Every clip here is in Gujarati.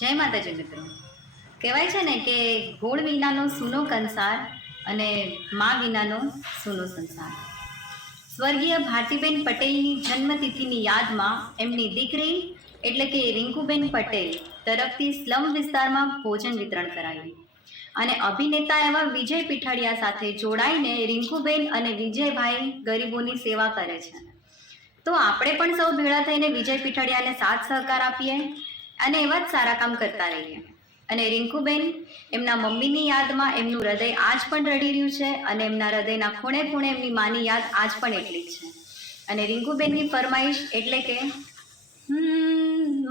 જય માતાજી મિત્રો. કહેવાય છે ને કે ગોળ વિનાનો સૂનો કંસાર અને મા વિનાનો સૂનો સંસાર. સ્વર્ગીય ભારતીબેન પટેલની જન્મતિથિની યાદમાં એમની દીકરી એટલે કે રિંકુબેન પટેલ તરફથી સ્લમ વિસ્તારમાં ભોજન વિતરણ કરાયું અને અભિનેતા એવા વિજય પીઠાડિયા સાથે જોડાઈને રિંકુબેન અને વિજયભાઈ ગરીબોની સેવા કરે છે. તો આપણે પણ સૌ ભેળા થઈને વિજય પીઠાડિયાને સાથ સહકાર આપીએ અને એવા જ સારા કામ કરતા રહીએ. અને રિંકુબેન એમના મમ્મીની યાદમાં એમનું હૃદય આજ પણ રડી રહ્યું છે અને એમના હૃદયના ખૂણે ખૂણે એમની માની યાદ આજ પણ એટલી જ છે. અને રિંકુબેનની ફરમાઈશ એટલે કે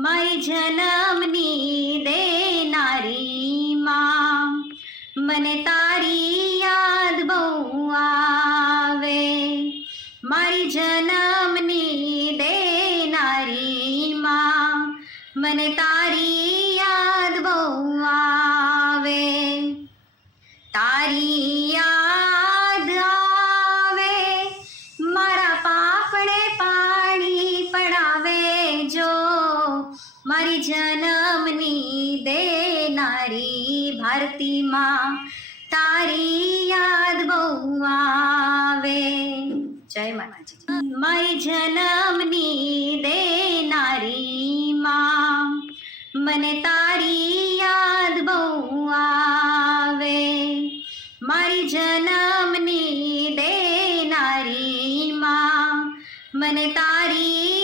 મારી જન્મની દેનારી માં, મને તારી યાદ બહુ આવે. મારી જન્મની દેનારી માં, મને તારી યાદ બહુ આવે. તારી યાદ આવે, મારા પાપણે પાણી પડાવે. જો મારી જન્મની દેનારી ભારતી માં, તારી યાદ બહુ આવે. જય માતાજી. મારી જન્મની દેનારી માં, મને તારી યાદ બહુ આવે. મારી જન્મની દેનારી માં, મને તારી